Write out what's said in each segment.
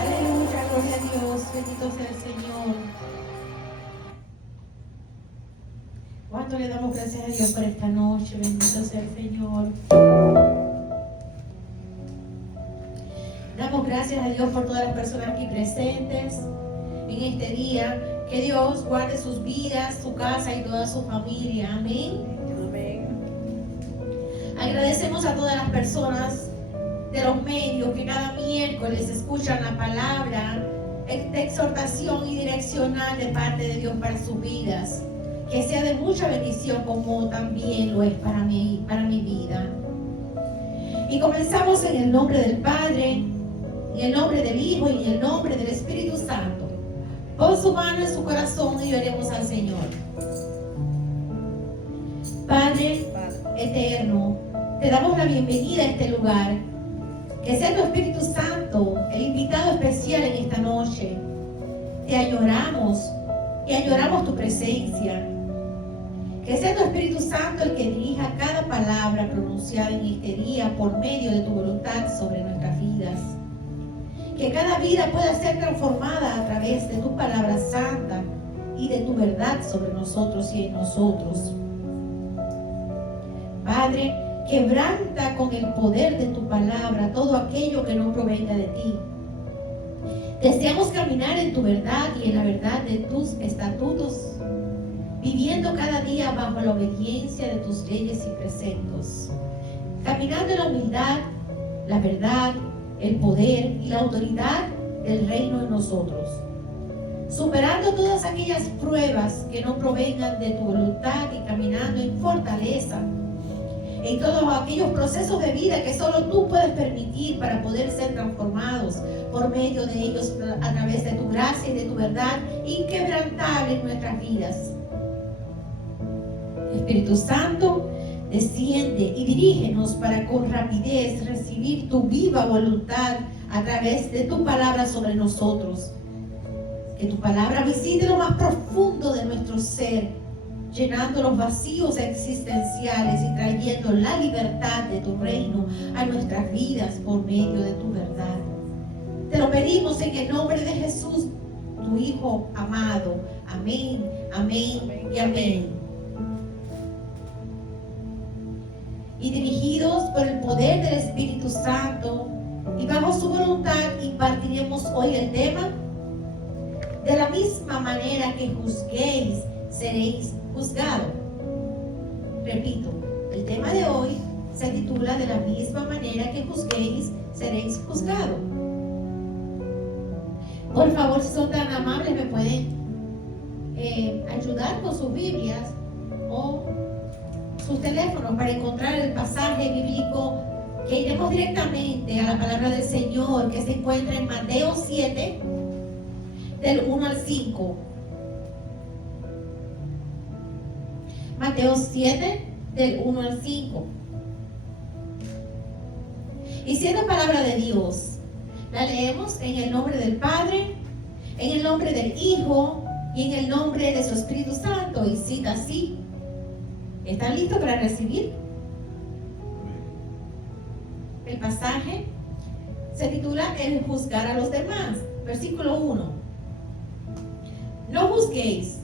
Aleluya, gloria a Dios, bendito sea el Señor. ¿Cuánto le damos gracias a Dios por esta noche? Bendito sea el Señor. Damos gracias a Dios por todas las personas aquí presentes en este día. Que Dios guarde sus vidas, su casa y toda su familia. Amén. Amén. Agradecemos a todas las personas de los medios que cada miércoles escuchan la palabra de exhortación y direccional de parte de Dios para sus vidas. Que sea de mucha bendición como también lo es para mí, para mi vida. Y comenzamos en el nombre del Padre, en el nombre del Hijo y en el nombre del Espíritu Santo. Pon su mano en su corazón y oremos al Señor. Padre eterno, te damos la bienvenida a este lugar. Que sea tu Espíritu Santo el invitado especial en esta noche. Te añoramos y añoramos tu presencia. Que sea tu Espíritu Santo el que dirija cada palabra pronunciada en este día por medio de tu voluntad sobre nuestras vidas. Que cada vida pueda ser transformada a través de tu palabra santa y de tu verdad sobre nosotros y en nosotros. Padre, quebranta con el poder de tu palabra todo aquello que no provenga de ti. Deseamos caminar en tu verdad y en la verdad de tus estatutos, viviendo cada día bajo la obediencia de tus leyes y preceptos, caminando en la humildad, la verdad, el poder y la autoridad del reino en nosotros, superando todas aquellas pruebas que no provengan de tu voluntad y caminando en fortaleza en todos aquellos procesos de vida que solo tú puedes permitir para poder ser transformados por medio de ellos a través de tu gracia y de tu verdad inquebrantable en nuestras vidas. Espíritu Santo, desciende y dirígenos para con rapidez recibir tu viva voluntad a través de tu palabra sobre nosotros. Que tu palabra visite lo más profundo de nuestro ser, llenando los vacíos existenciales y trayendo la libertad de tu reino a nuestras vidas por medio de tu verdad. Te lo pedimos en el nombre de Jesús, tu Hijo amado. Amén, amén y amén. Y dirigidos por el poder del Espíritu Santo y bajo su voluntad impartiremos hoy el tema: de la misma manera que juzguéis, seréis juzgados. Repito, el tema de hoy se titula: de la misma manera que juzguéis, seréis juzgados. Por favor, si son tan amables, me pueden ayudar con sus Biblias o sus teléfonos para encontrar el pasaje bíblico, que iremos directamente a la palabra del Señor, que se encuentra en Mateo 7 del 1 al 5. Mateo 7 del 1 al 5. Y siendo palabra de Dios, la leemos en el nombre del Padre, en el nombre del Hijo y en el nombre de su Espíritu Santo. Y cita así. ¿Están listos para recibir? El pasaje se titula El juzgar a los demás. Versículo 1. No juzguéis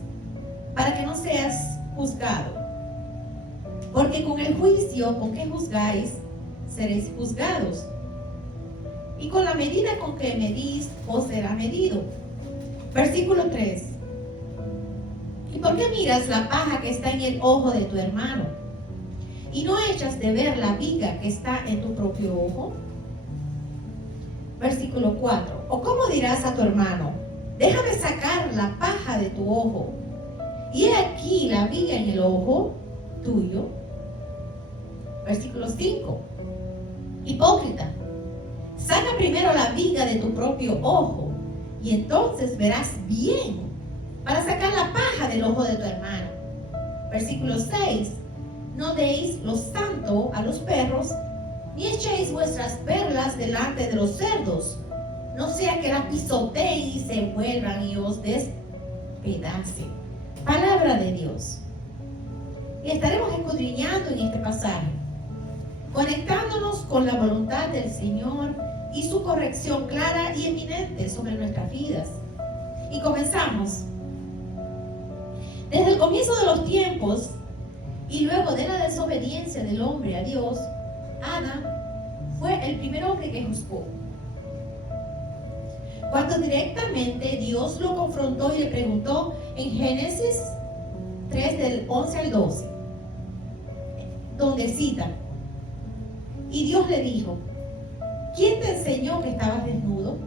para que no seas juzgado, porque con el juicio con que juzgáis seréis juzgados, y con la medida con que medís os será medido. Versículo 3. ¿Y por qué miras la paja que está en el ojo de tu hermano y no echas de ver la viga que está en tu propio ojo? Versículo 4. ¿O cómo dirás a tu hermano: déjame sacar la paja de tu ojo, y he aquí la viga en el ojo tuyo? Versículo 5. Hipócrita, saca primero la viga de tu propio ojo, y entonces verás bien para sacar la paja del ojo de tu hermano. Versículo 6. No deis lo santo a los perros, ni echéis vuestras perlas delante de los cerdos, no sea que las pisoteen y se vuelvan y os despedacen. Palabra de Dios. Y estaremos escudriñando en este pasaje. conectándonos con la voluntad del Señor y su corrección clara y eminente sobre nuestras vidas. Y comenzamos. Desde el comienzo de los tiempos y luego de la desobediencia del hombre a Dios, Adán fue el primer hombre que juzgó. Cuando directamente Dios lo confrontó y le preguntó en Génesis 3 del 11 al 12, donde cita: y Dios le dijo, ¿quién te enseñó que estabas desnudo?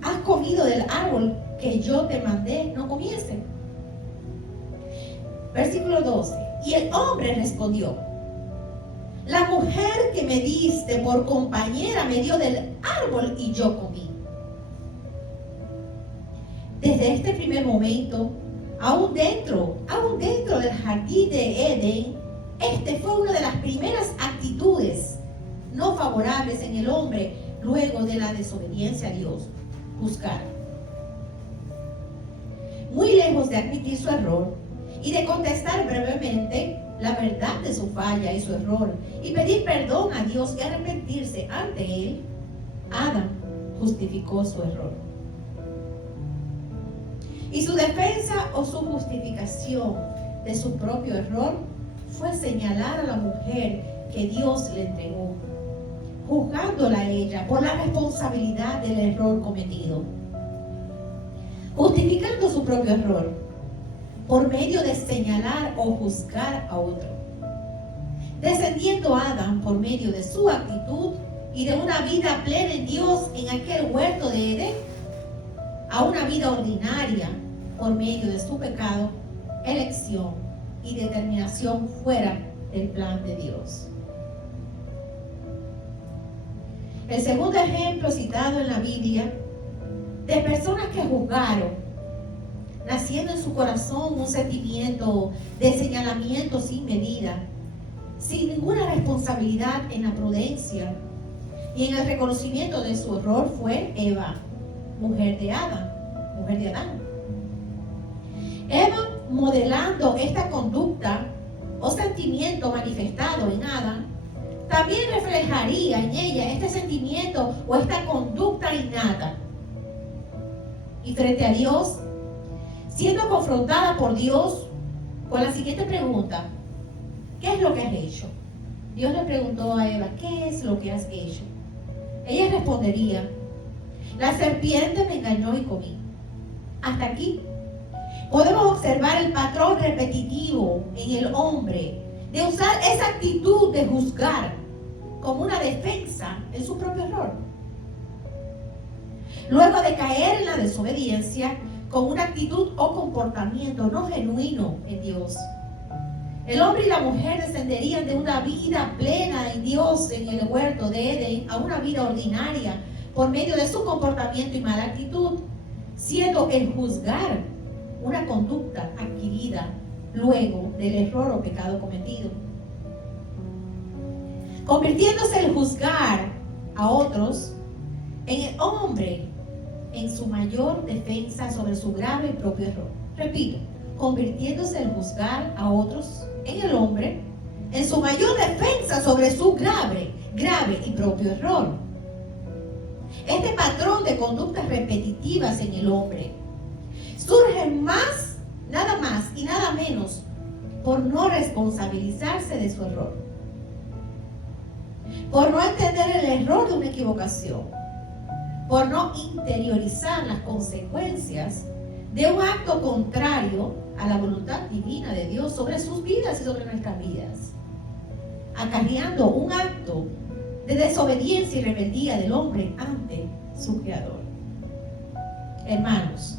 ¿Has comido del árbol que yo te mandé no comiese? Versículo 12. Y el hombre respondió, la mujer que me diste por compañera me dio del árbol y yo comí. Desde este primer momento, aún dentro del jardín de Edén, este fue una de las primeras actitudes no favorables en el hombre luego de la desobediencia a Dios: juzgar. Muy lejos de admitir su error y de contestar brevemente la verdad de su falla y su error y pedir perdón a Dios y arrepentirse ante Él, Adán justificó su error. Y su defensa o su justificación de su propio error fue señalar a la mujer que Dios le entregó, juzgándola a ella por la responsabilidad del error cometido, justificando su propio error por medio de señalar o juzgar a otro, descendiendo a Adán por medio de su actitud y de una vida plena en Dios en aquel huerto de Edén, a una vida ordinaria por medio de su pecado, elección y determinación fuera del plan de Dios. El segundo ejemplo citado en la Biblia de personas que juzgaron, naciendo en su corazón un sentimiento de señalamiento sin medida, sin ninguna responsabilidad en la prudencia y en el reconocimiento de su error, fue Eva, mujer de Adán. Eva, modelando esta conducta o sentimiento manifestado en Adán, también reflejaría en ella este sentimiento o esta conducta innata. Y frente a Dios, siendo confrontada por Dios con la siguiente pregunta: ¿qué es lo que has hecho? Dios le preguntó a Eva, ¿qué es lo que has hecho? Ella respondería, la serpiente me engañó y comí. Hasta aquí podemos observar el patrón repetitivo en el hombre de usar esa actitud de juzgar como una defensa en su propio error. Luego de caer en la desobediencia con una actitud o comportamiento no genuino en Dios, el hombre y la mujer descenderían de una vida plena en Dios en el huerto de Edén a una vida ordinaria por medio de su comportamiento y mala actitud, siendo el juzgar una conducta adquirida luego del error o pecado cometido, convirtiéndose el juzgar a otros en el hombre en su mayor defensa sobre su grave y propio error. Repito, convirtiéndose el juzgar a otros en el hombre en su mayor defensa sobre su grave y propio error. Este patrón de conductas repetitivas en el hombre surge nada más y nada menos por no responsabilizarse de su error, por no entender el error de una equivocación, por no interiorizar las consecuencias de un acto contrario a la voluntad divina de Dios sobre sus vidas y sobre nuestras vidas, acarreando un acto de desobediencia y rebeldía del hombre ante su Creador. Hermanos,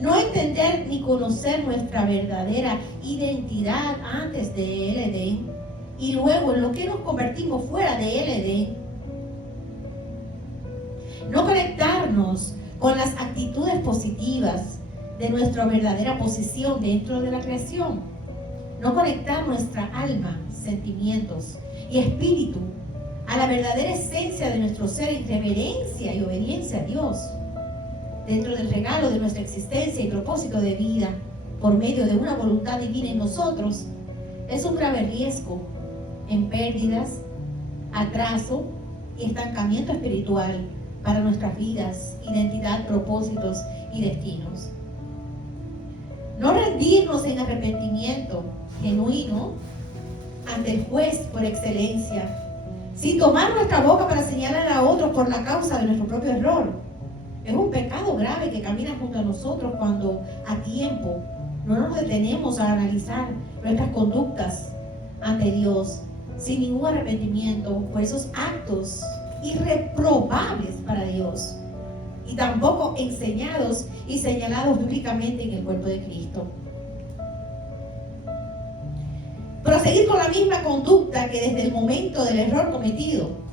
no entender ni conocer nuestra verdadera identidad antes de el Edén y luego en lo que nos convertimos fuera de el Edén, no conectarnos con las actitudes positivas de nuestra verdadera posición dentro de la creación, no conectar nuestra alma, sentimientos y espíritu a la verdadera esencia de nuestro ser en reverencia y obediencia a Dios, dentro del regalo de nuestra existencia y propósito de vida por medio de una voluntad divina en nosotros, es un grave riesgo en pérdidas, atraso y estancamiento espiritual para nuestras vidas, identidad, propósitos y destinos. No rendirnos en arrepentimiento genuino ante el juez por excelencia, sin tomar nuestra boca para señalar a otros por la causa de nuestro propio error. Es un pecado grave que camina junto a nosotros cuando a tiempo no nos detenemos a analizar nuestras conductas ante Dios sin ningún arrepentimiento por esos actos irreprobables para Dios y tampoco enseñados y señalados bíblicamente en el cuerpo de Cristo. Proseguir con la misma conducta que desde el momento del error cometido.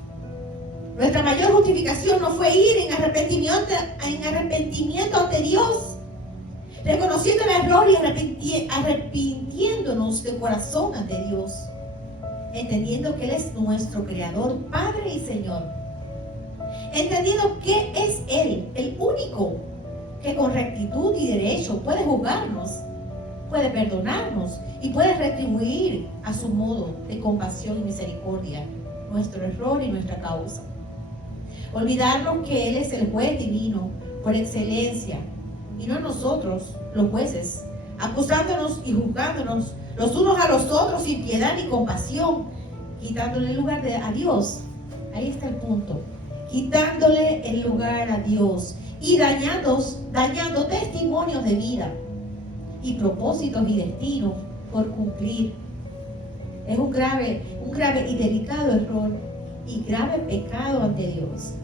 Nuestra mayor justificación no fue ir en arrepentimiento ante Dios, reconociendo el error y arrepintiéndonos de corazón ante Dios, entendiendo que Él es nuestro Creador, Padre y Señor, entendiendo que es Él, el único que con rectitud y derecho puede juzgarnos, puede perdonarnos y puede retribuir a su modo de compasión y misericordia nuestro error y nuestra causa. Olvidarnos que Él es el juez divino por excelencia y no nosotros, los jueces, acusándonos y juzgándonos los unos a los otros sin piedad ni compasión, quitándole el lugar a Dios. Ahí está el punto. Quitándole el lugar a Dios y dañando testimonios de vida y propósitos y destinos por cumplir. Es un grave y delicado error y grave pecado ante Dios.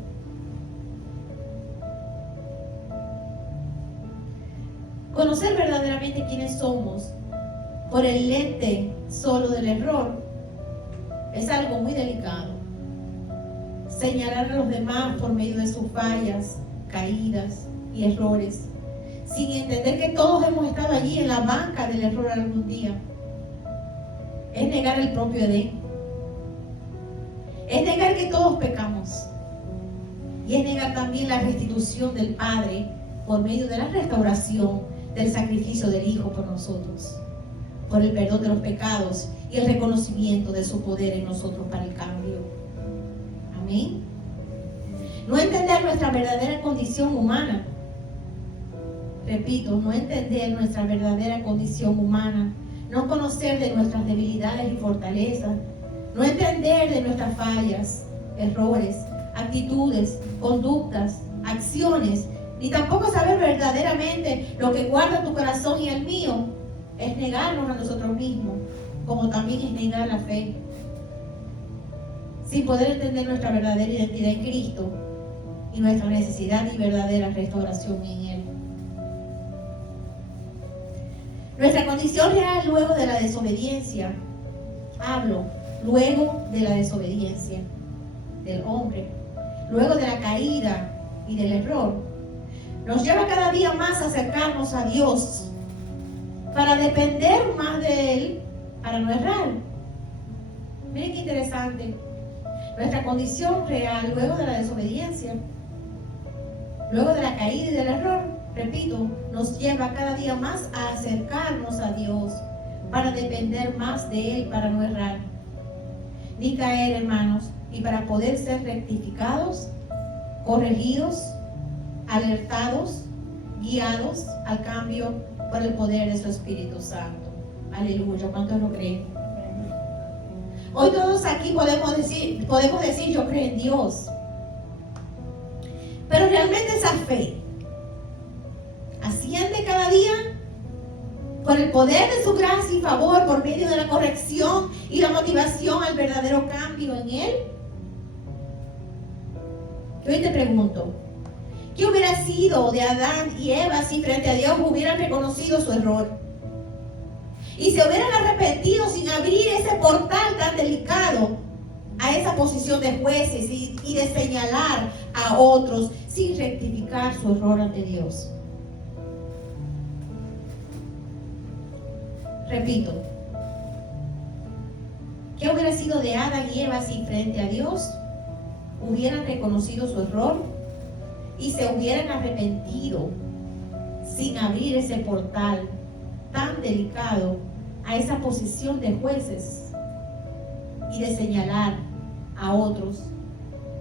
Conocer verdaderamente quiénes somos por el lente solo del error es algo muy delicado. Señalar a los demás por medio de sus fallas, caídas y errores, sin entender que todos hemos estado allí en la banca del error algún día, es negar el propio Edén. Es negar que todos pecamos. Y es negar también la restitución del Padre por medio de la restauración del sacrificio del Hijo por nosotros, por el perdón de los pecados y el reconocimiento de su poder en nosotros para el cambio. Amén. No entender nuestra verdadera condición humana. Repito, no entender nuestra verdadera condición humana. No conocer de nuestras debilidades y fortalezas. No entender de nuestras fallas, errores, actitudes, conductas, acciones, ni tampoco saber verdaderamente lo que guarda tu corazón y el mío, es negarnos a nosotros mismos, como también es negar la fe. Sin poder entender nuestra verdadera identidad en Cristo y nuestra necesidad y verdadera restauración en Él. Nuestra condición real luego de la desobediencia, luego de la desobediencia del hombre, luego de la caída y del error, nos lleva cada día más a acercarnos a Dios para depender más de Él, para no errar. Miren qué interesante. Nuestra condición real luego de la desobediencia, luego de la caída y del error, repito, nos lleva cada día más a acercarnos a Dios para depender más de Él, para no errar ni caer, hermanos, y para poder ser rectificados, corregidos, alertados, guiados al cambio por el poder de su Espíritu Santo. Aleluya. ¿Cuántos lo creen? Hoy todos aquí podemos decir yo creo en Dios. Pero realmente esa fe asciende cada día por el poder de su gracia y favor, por medio de la corrección y la motivación al verdadero cambio en Él. Yo hoy te pregunto, ¿qué hubiera sido de Adán y Eva si frente a Dios hubieran reconocido su error y se hubieran arrepentido sin abrir ese portal tan delicado a esa posición de jueces y de señalar a otros sin rectificar su error ante Dios? Repito, ¿qué hubiera sido de Adán y Eva si frente a Dios hubieran reconocido su error y se hubieran arrepentido sin abrir ese portal tan delicado a esa posición de jueces y de señalar a otros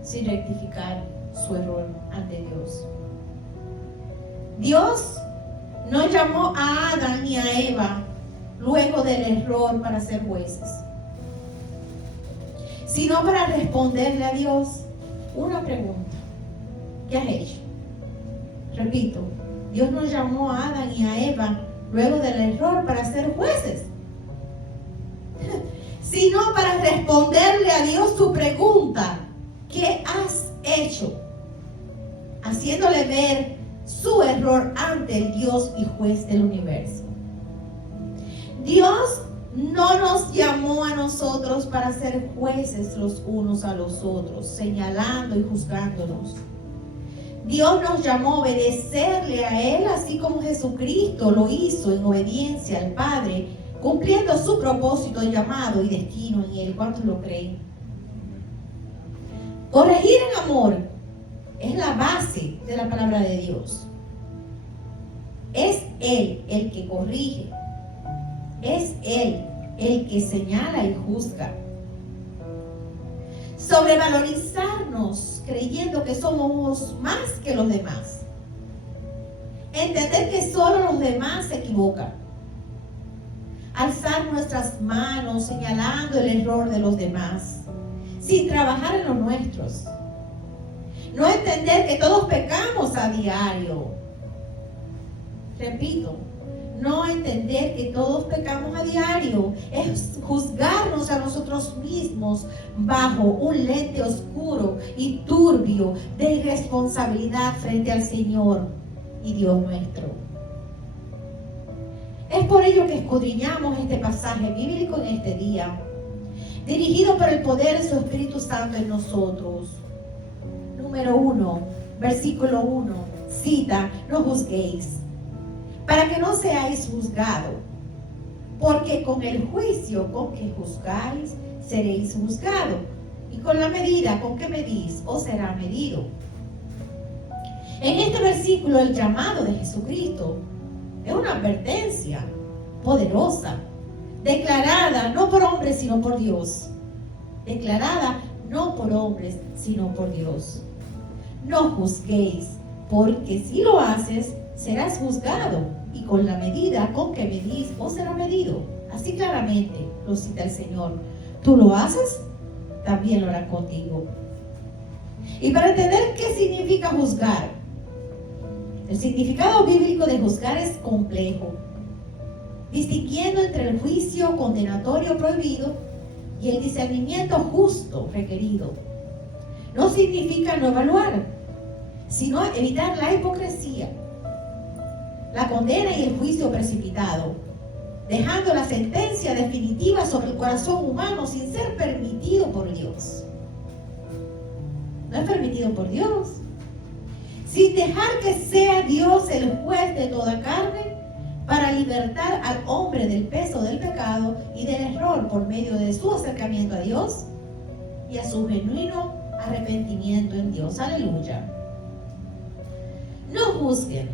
sin rectificar su error ante Dios. Dios no llamó a Adán y a Eva luego del error para ser jueces, sino para responderle a Dios una pregunta. ¿Qué has hecho? Repito, Dios no llamó a Adán y a Eva luego del error para ser jueces, sino para responderle a Dios su pregunta. ¿Qué has hecho? Haciéndole ver su error ante el Dios y juez del universo. Dios no nos llamó a nosotros para ser jueces los unos a los otros, señalando y juzgándonos. Dios nos llamó a obedecerle a Él, así como Jesucristo lo hizo en obediencia al Padre, cumpliendo su propósito, llamado y destino en Él. ¿Cuántos lo creen? Corregir en amor es la base de la palabra de Dios. Es Él el que corrige. Es Él el que señala y juzga. Sobrevalorizarnos creyendo que somos más que los demás. Entender que solo los demás se equivocan. Alzar nuestras manos señalando el error de los demás, sin trabajar en los nuestros. No entender que todos pecamos a diario. Repito, no entender que todos pecamos a diario es juzgarnos a nosotros mismos bajo un lente oscuro y turbio de irresponsabilidad frente al Señor y Dios nuestro. Es por ello que escudriñamos este pasaje bíblico en este día, dirigido por el poder de su Espíritu Santo en nosotros. Número 1, versículo 1, cita: no juzguéis, para que no seáis juzgados, porque con el juicio con que juzgáis, seréis juzgados, y con la medida con que medís, os será medido. En este versículo, el llamado de Jesucristo es una advertencia poderosa, declarada no por hombres, sino por Dios. Declarada no por hombres, sino por Dios. No juzguéis, porque si lo haces, serás juzgado, y con la medida con que medís, os será medido. Así claramente lo cita el Señor. Tú lo haces, también lo hará contigo. Y para entender qué significa juzgar, el significado bíblico de juzgar es complejo, distinguiendo entre el juicio condenatorio prohibido y el discernimiento justo requerido. No significa no evaluar, sino evitar la hipocresía, la condena y el juicio precipitado, dejando la sentencia definitiva sobre el corazón humano sin ser permitido por Dios. No es permitido por Dios. Sin dejar que sea Dios el juez de toda carne, para libertar al hombre del peso del pecado y del error por medio de su acercamiento a Dios y a su genuino arrepentimiento en Dios. Aleluya. No juzguen.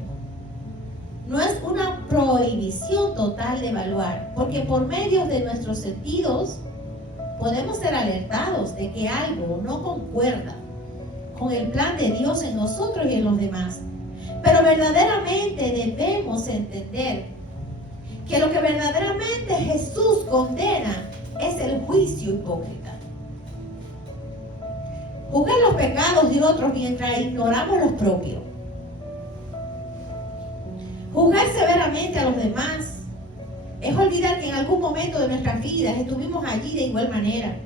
No es una prohibición total de evaluar, porque por medio de nuestros sentidos podemos ser alertados de que algo no concuerda con el plan de Dios en nosotros y en los demás. Pero verdaderamente debemos entender que lo que verdaderamente Jesús condena es el juicio hipócrita. Juzgar los pecados de otros mientras ignoramos los propios. Juzgar severamente a los demás es olvidar que en algún momento de nuestras vidas estuvimos allí de igual manera,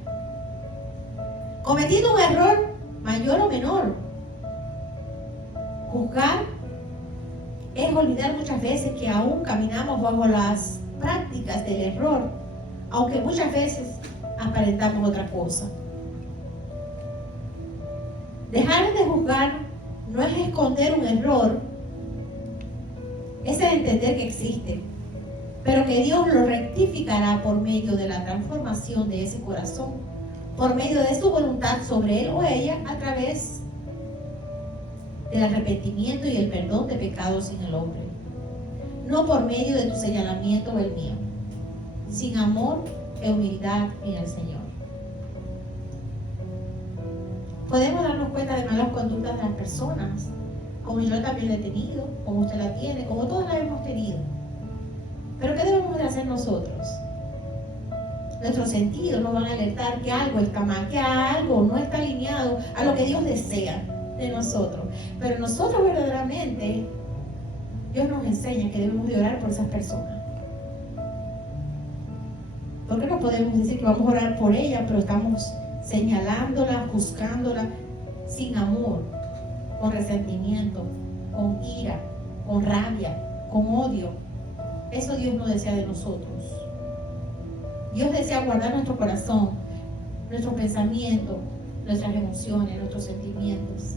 cometiendo un error mayor o menor. Juzgar es olvidar muchas veces que aún caminamos bajo las prácticas del error, aunque muchas veces aparentamos otra cosa. Dejar de juzgar no es esconder un error, es el entender que existe, pero que Dios lo rectificará por medio de la transformación de ese corazón, por medio de su voluntad sobre él o ella, a través del arrepentimiento y el perdón de pecados en el hombre. No por medio de tu señalamiento o el mío, sin amor e humildad en el Señor. Podemos darnos cuenta de malas conductas de las personas, como yo también la he tenido, como usted la tiene, como todos la hemos tenido. Pero ¿qué debemos de hacer nosotros? Nuestros sentidos nos van a alertar que algo está mal, que algo no está alineado a lo que Dios desea de nosotros. Pero nosotros verdaderamente, Dios nos enseña que debemos de orar por esas personas. ¿Por qué no podemos decir que vamos a orar por ella, pero estamos señalándola, juzgándola sin amor, con resentimiento, con ira, con rabia, con odio? Eso Dios no desea de nosotros. Dios desea guardar nuestro corazón, nuestro pensamiento, nuestras emociones, nuestros sentimientos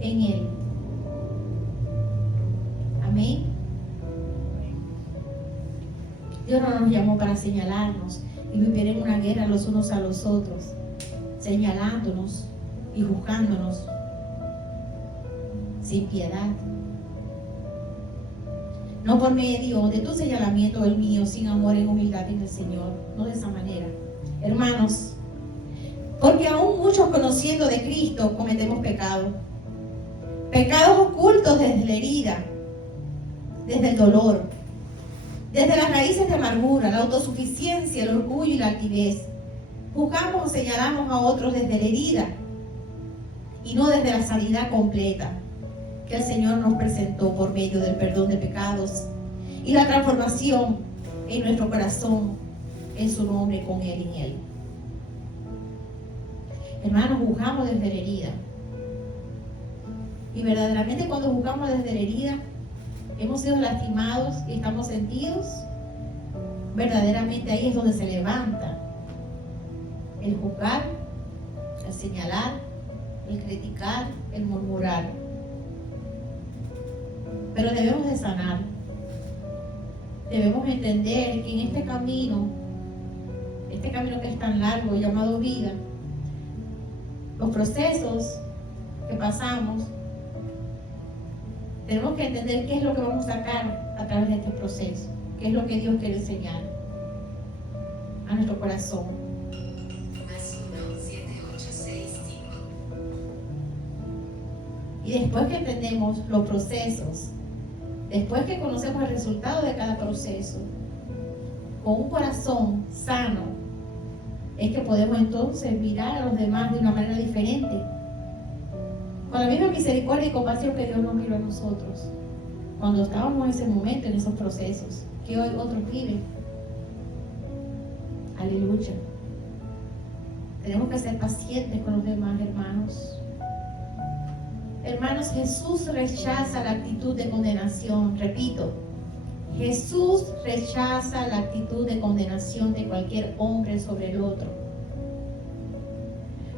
en Él. Amén. Dios no nos llamó para señalarnos y vivir en una guerra los unos a los otros, señalándonos y juzgándonos sin piedad. No por medio de tu señalamiento o el mío, sin amor en humildad en el Señor. No de esa manera. Hermanos, porque aún muchos conociendo de Cristo cometemos pecado. Pecados ocultos desde la herida, desde el dolor, desde las raíces de amargura, la autosuficiencia, el orgullo y la altivez. Juzgamos o señalamos a otros desde la herida y no desde la sanidad completa que el Señor nos presentó por medio del perdón de pecados y la transformación en nuestro corazón, en su nombre, con Él y en Él. Hermanos, juzgamos desde la herida. Y verdaderamente cuando juzgamos desde la herida, hemos sido lastimados y estamos sentidos, verdaderamente ahí es donde se levanta el juzgar, el señalar, el criticar, el murmurar. Pero debemos de sanar. Debemos entender que en este camino que es tan largo, llamado vida, los procesos que pasamos, tenemos que entender qué es lo que vamos a sacar a través de este proceso, qué es lo que Dios quiere enseñar a nuestro corazón. Y después que entendemos los procesos, después que conocemos el resultado de cada proceso, con un corazón sano, es que podemos entonces mirar a los demás de una manera diferente, con la misma misericordia y compasión que Dios nos miró a nosotros cuando estábamos en ese momento, en esos procesos que hoy otros viven. Aleluya. Tenemos que ser pacientes con los demás, hermanos. Hermanos, Jesús rechaza la actitud de condenación. Repito, Jesús rechaza la actitud de condenación de cualquier hombre sobre el otro.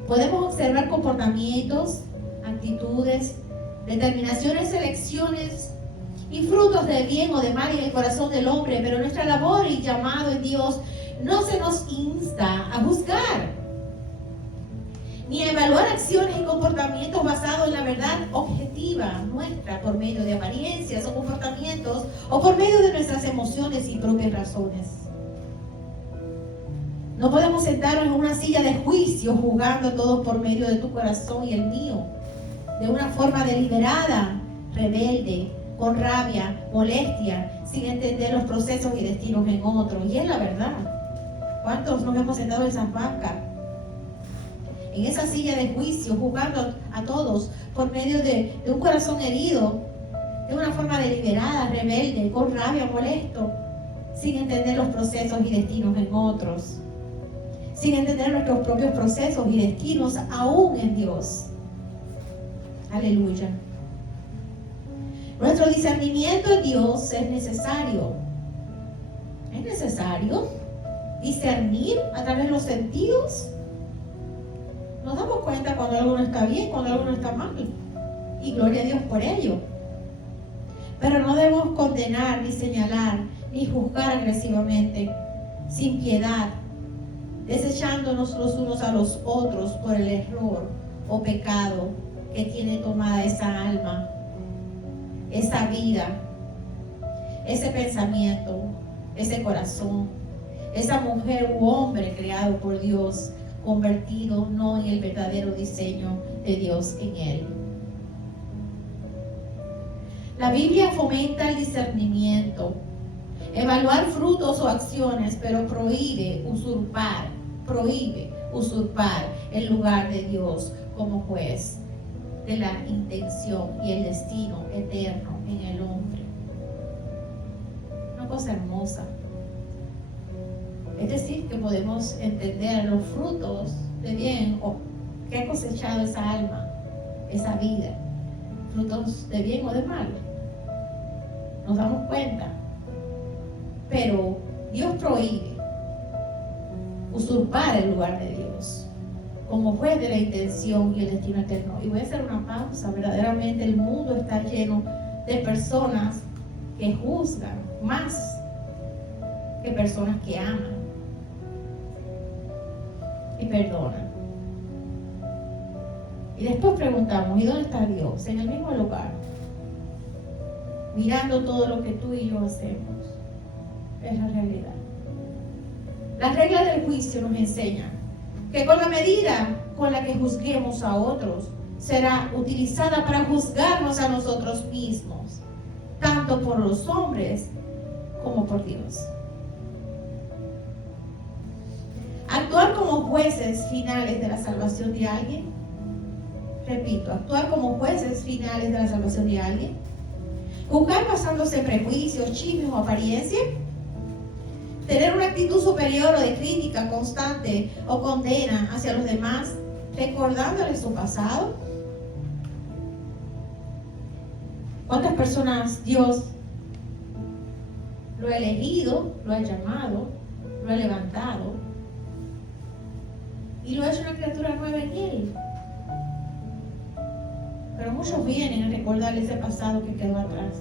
Podemos observar comportamientos, actitudes, determinaciones, elecciones y frutos de bien o de mal en el corazón del hombre, pero nuestra labor y llamado en Dios no se nos insta a juzgar ni a evaluar acciones y comportamientos basados en la verdad objetiva nuestra por medio de apariencias o comportamientos o por medio de nuestras emociones y propias razones. No podemos sentarnos en una silla de juicio juzgando a todos por medio de tu corazón y el mío, de una forma deliberada, rebelde, con rabia, molestia, sin entender los procesos y destinos en otros. Y es la verdad. ¿Cuántos nos hemos sentado en esas bancas, en esa silla de juicio, juzgando a todos por medio de un corazón herido, de una forma deliberada, rebelde, con rabia, molesto, sin entender los procesos y destinos en otros, sin entender nuestros propios procesos y destinos aún en Dios? Aleluya. Nuestro discernimiento en Dios es necesario. Es necesario discernir a través de los sentidos. Nos damos cuenta cuando algo no está bien, cuando algo no está mal. Y gloria a Dios por ello. Pero no debemos condenar, ni señalar, ni juzgar agresivamente, sin piedad, desechándonos los unos a los otros por el error o pecado que tiene tomada esa alma, esa vida, ese pensamiento, ese corazón, esa mujer u hombre creado por Dios convertido no en el verdadero diseño de Dios en él. La Biblia fomenta el discernimiento, evaluar frutos o acciones, pero prohíbe usurpar el lugar de Dios como juez de la intención y el destino eterno en el hombre. Una cosa hermosa. Es decir, que podemos entender los frutos de bien o que ha cosechado esa alma, esa vida, frutos de bien o de mal. Nos damos cuenta. Pero Dios prohíbe usurpar el lugar de Dios como juez de la intención y el destino eterno. Y voy a hacer una pausa. Verdaderamente el mundo está lleno de personas que juzgan más que personas que aman y perdonan. Y después preguntamos, ¿y dónde está Dios? En el mismo lugar, mirando todo lo que tú y yo hacemos. Es la realidad. Las reglas del juicio nos enseñan que con la medida con la que juzguemos a otros será utilizada para juzgarnos a nosotros mismos, tanto por los hombres como por Dios. Actuar como jueces finales de la salvación de alguien. Repito, actuar como jueces finales de la salvación de alguien. Juzgar basándose en prejuicios, chismes o apariencia. Tener una actitud superior o de crítica constante o condena hacia los demás, recordándoles su pasado. ¿Cuántas personas Dios lo ha elegido, lo ha llamado, lo ha levantado y lo ha hecho una criatura nueva en Él? Pero muchos vienen a recordarle ese pasado que quedó atrás.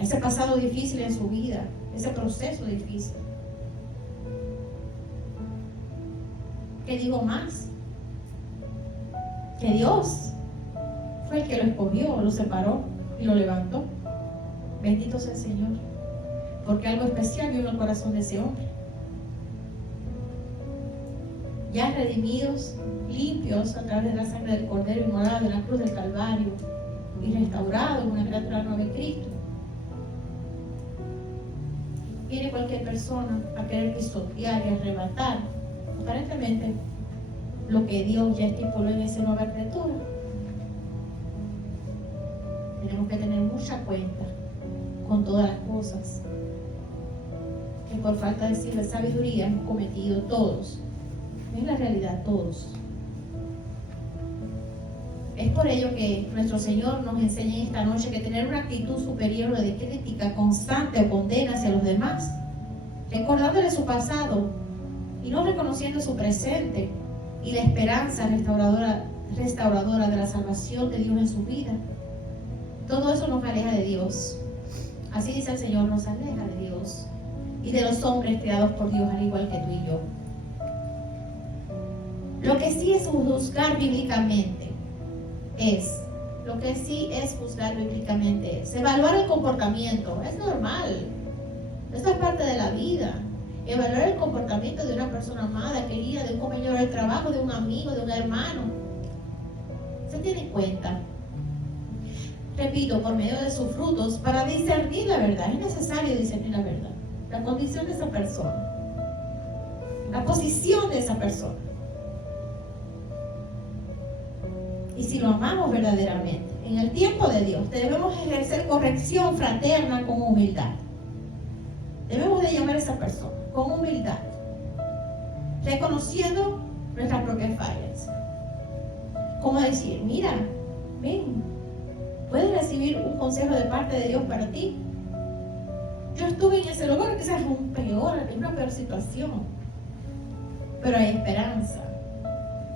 Ese pasado difícil en su vida, ese proceso difícil. ¿Qué digo más? Que Dios fue el que lo escogió, lo separó y lo levantó. Bendito sea el Señor. Porque algo especial vio en el corazón de ese hombre. Ya redimidos, limpios a través de la sangre del Cordero inmolado en la cruz del Calvario y restaurados en una criatura nueva en Cristo. Viene cualquier persona a querer pisotear y arrebatar aparentemente lo que Dios ya estipuló en esa nueva criatura. Tenemos que tener mucha cuenta con todas las cosas que por falta de sabiduría hemos cometido todos. Es la realidad, todos. Es por ello que nuestro Señor nos enseña en esta noche que tener una actitud superior o de crítica constante o condena hacia los demás, recordándole su pasado y no reconociendo su presente y la esperanza restauradora de la salvación de Dios en su vida, todo eso nos aleja de Dios. Así dice el Señor, nos aleja de Dios y de los hombres creados por Dios, al igual que tú y yo. Lo que sí es juzgar bíblicamente es evaluar el comportamiento. Es normal, esto es parte de la vida. Evaluar el comportamiento de una persona amada, querida, de un compañero de trabajo, de un amigo, de un hermano. Se tiene en cuenta, repito, por medio de sus frutos, para discernir la verdad. Es necesario discernir la verdad, la condición de esa persona, la posición de esa persona. Y si lo amamos verdaderamente, en el tiempo de Dios, debemos ejercer corrección fraterna con humildad. Debemos de llamar a esa persona con humildad, reconociendo nuestras propias fallas. Como decir, mira, ven, puedes recibir un consejo de parte de Dios para ti. Yo estuve en ese lugar, quizás en una peor situación, pero hay esperanza.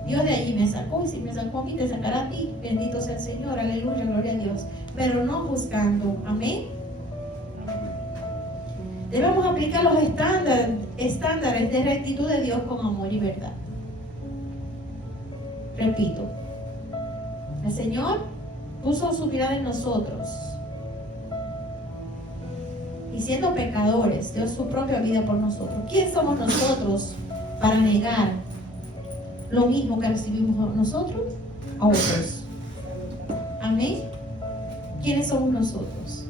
Dios de allí me sacó, y si me sacó a mí, te sacará a ti. Bendito sea el Señor, aleluya, gloria a Dios. Pero no juzgando, amén. Debemos aplicar los estándares de rectitud de Dios con amor y verdad. Repito, el Señor puso su mirada en nosotros y siendo pecadores, dio su propia vida por nosotros. ¿Quién somos nosotros para negar lo mismo que recibimos nosotros a otros? Amén. ¿Quiénes somos nosotros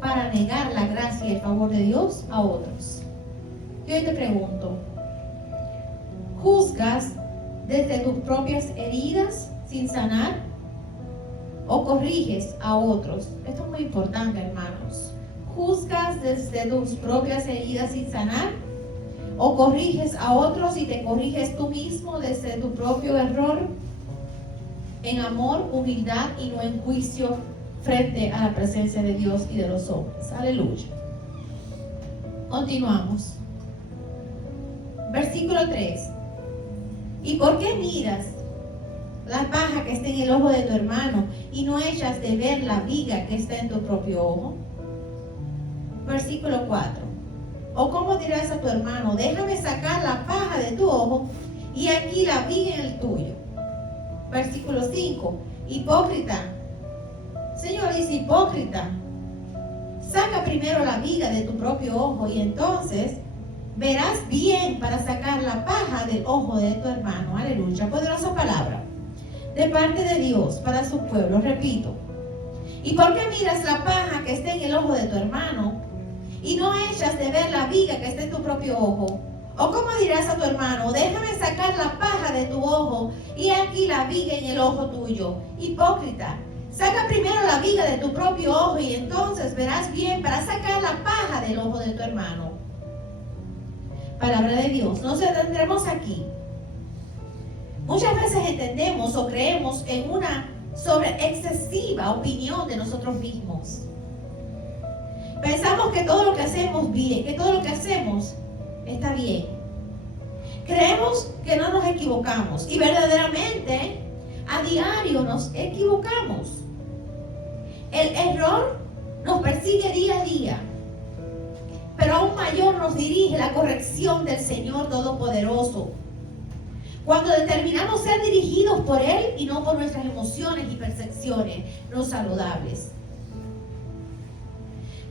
para negar la gracia y el favor de Dios a otros? Yo te pregunto, ¿juzgas desde tus propias heridas sin sanar? ¿O corriges a otros? Esto es muy importante, hermanos. ¿Juzgas desde tus propias heridas sin sanar? ¿O corriges a otros y te corriges tú mismo desde tu propio error? En amor, humildad y no en juicio frente a la presencia de Dios y de los hombres. Aleluya. Continuamos. Versículo 3. ¿Y por qué miras la paja que está en el ojo de tu hermano y no echas de ver la viga que está en tu propio ojo? Versículo 4. ¿O cómo dirás a tu hermano, déjame sacar la paja de tu ojo y aquí la viga en el tuyo? Versículo 5. Hipócrita. Señor dice, hipócrita, saca primero la viga de tu propio ojo y entonces verás bien para sacar la paja del ojo de tu hermano. Aleluya. Poderosa palabra de parte de Dios para su pueblo. Repito. ¿Y por qué miras la paja que está en el ojo de tu hermano y no echas de ver la viga que está en tu propio ojo? ¿O cómo dirás a tu hermano, déjame sacar la paja de tu ojo y aquí la viga en el ojo tuyo? Hipócrita, saca primero la viga de tu propio ojo y entonces verás bien para sacar la paja del ojo de tu hermano. Palabra de Dios. Nos detendremos aquí. Muchas veces entendemos o creemos en una excesiva opinión de nosotros mismos. Pensamos que todo lo que hacemos bien, que todo lo que hacemos está bien. Creemos que no nos equivocamos y verdaderamente a diario nos equivocamos. El error nos persigue día a día, pero aún mayor nos dirige la corrección del Señor Todopoderoso. Cuando determinamos ser dirigidos por Él y no por nuestras emociones y percepciones no saludables.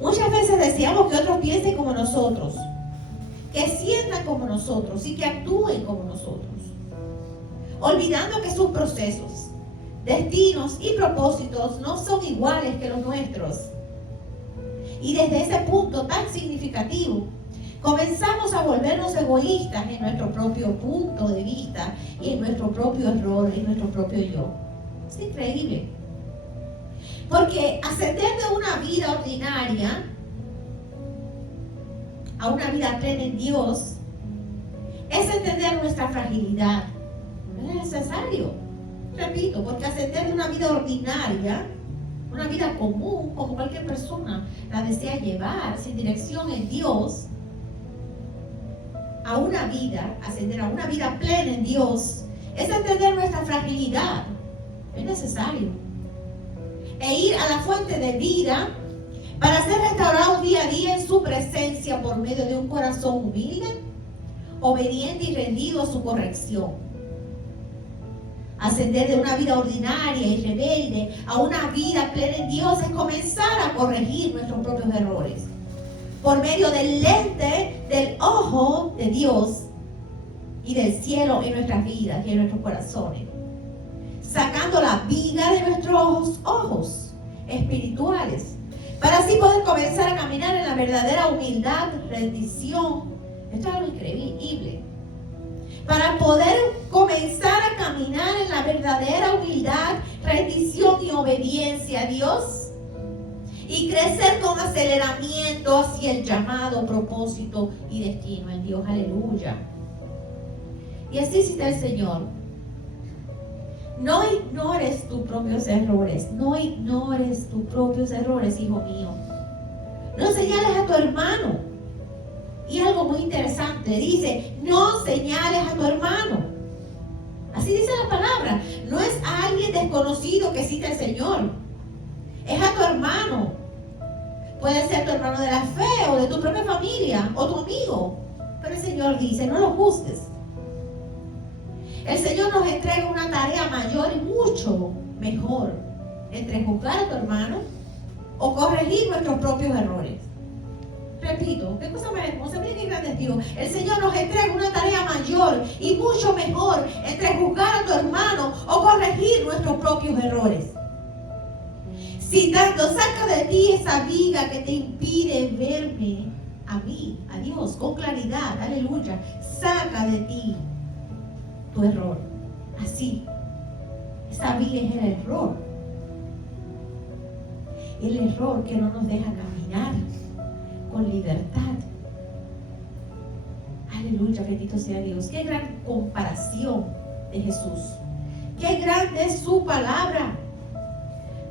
Muchas veces deseamos que otros piensen como nosotros, que sientan como nosotros y que actúen como nosotros, olvidando que sus procesos, destinos y propósitos no son iguales que los nuestros. Y desde ese punto tan significativo, comenzamos a volvernos egoístas en nuestro propio punto de vista y en nuestro propio error, en nuestro propio yo. Es increíble. Porque ascender de una vida ordinaria a una vida plena en Dios es entender nuestra fragilidad. Es necesario, repito, porque ascender de una vida ordinaria, una vida común, como cualquier persona la desea llevar, sin dirección en Dios, a una vida, ascender a una vida plena en Dios, es entender nuestra fragilidad. Es necesario. E ir a la fuente de vida para ser restaurados día a día en su presencia por medio de un corazón humilde, obediente y rendido a su corrección. Ascender de una vida ordinaria y rebelde a una vida plena en Dios es comenzar a corregir nuestros propios errores por medio del lente del ojo de Dios y del cielo en nuestras vidas y en nuestros corazones, sacando la viga de nuestros ojos espirituales, para así poder comenzar a caminar en la verdadera humildad, rendición. Esto es algo increíble. Para poder comenzar a caminar en la verdadera humildad, rendición y obediencia a Dios, y crecer con aceleramiento hacia el llamado, propósito y destino en Dios. Aleluya. Y así está el Señor. No ignores tus propios errores. No ignores tus propios errores, hijo mío. No señales a tu hermano. Y algo muy interesante, dice, no señales a tu hermano. Así dice la palabra. No es a alguien desconocido que cita el Señor. Es a tu hermano. Puede ser tu hermano de la fe o de tu propia familia o tu amigo. Pero el Señor dice, no lo juzgues. El Señor nos entrega una tarea mayor y mucho mejor entre juzgar a tu hermano o corregir nuestros propios errores. Repito, qué cosa más hermosa, miren qué grande es Dios. El Señor nos entrega una tarea mayor y mucho mejor entre juzgar a tu hermano o corregir nuestros propios errores. Citando, saca de ti esa viga que te impide verme a mí, a Dios, con claridad, aleluya. Saca de ti tu error. Así, esa viga es el error. El error que no nos deja caminar con libertad. Aleluya, bendito sea Dios. Qué gran comparación de Jesús. Qué grande es su palabra.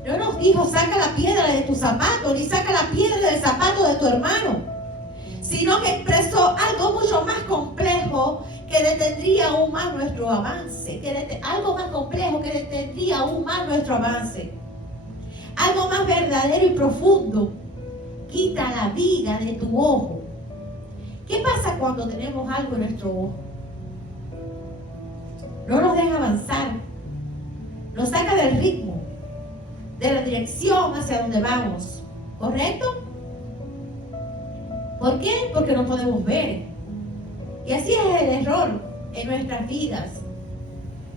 No nos dijo, saca la piedra de tu zapato, ni saca la piedra del zapato de tu hermano, sino que expresó algo mucho más complejo que detendría aún más nuestro avance, algo más complejo que detendría aún más nuestro avance, algo más verdadero y profundo. Quita la viga de tu ojo. ¿Qué pasa cuando tenemos algo en nuestro ojo? No nos deja avanzar, nos saca del ritmo, de la dirección hacia donde vamos, ¿correcto? ¿Por qué? Porque no podemos ver. Y así es el error en nuestras vidas.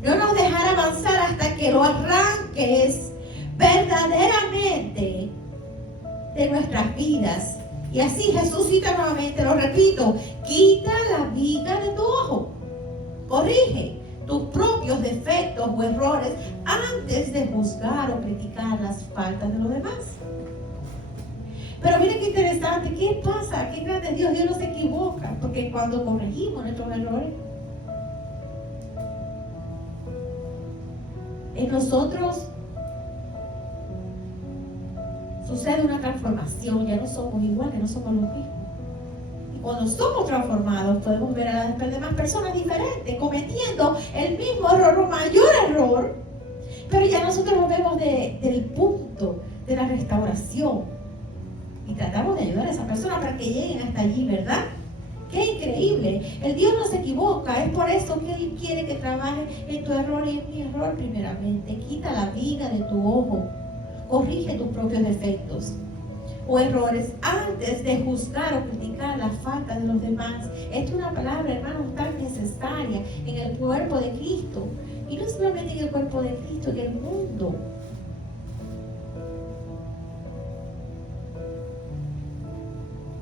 No nos dejará avanzar hasta que lo arranques verdaderamente de nuestras vidas. Y así Jesús cita nuevamente, lo repito, quita la viga de tu ojo. Corrige tus propios defectos o errores antes de juzgar o criticar las faltas de los demás. Pero miren qué interesante, ¿qué pasa? Qué grande es Dios. Dios no se equivoca, porque cuando corregimos nuestros errores, en nosotros sucede una transformación. Ya no somos iguales, no somos los mismos. Y cuando somos transformados, podemos ver a las demás personas diferentes, cometiendo el mismo error o mayor error, pero ya nosotros lo vemos del punto de la restauración. Y tratamos de ayudar a esa persona para que lleguen hasta allí, ¿verdad? ¡Qué increíble! El Dios no se equivoca. Es por eso que Él quiere que trabaje en tu error y en mi error primeramente. Quita la viga de tu ojo. Corrige tus propios defectos o errores antes de juzgar o criticar la falta de los demás. Esta es una palabra, hermanos, tan necesaria en el cuerpo de Cristo. Y no solamente en el cuerpo de Cristo, en el mundo.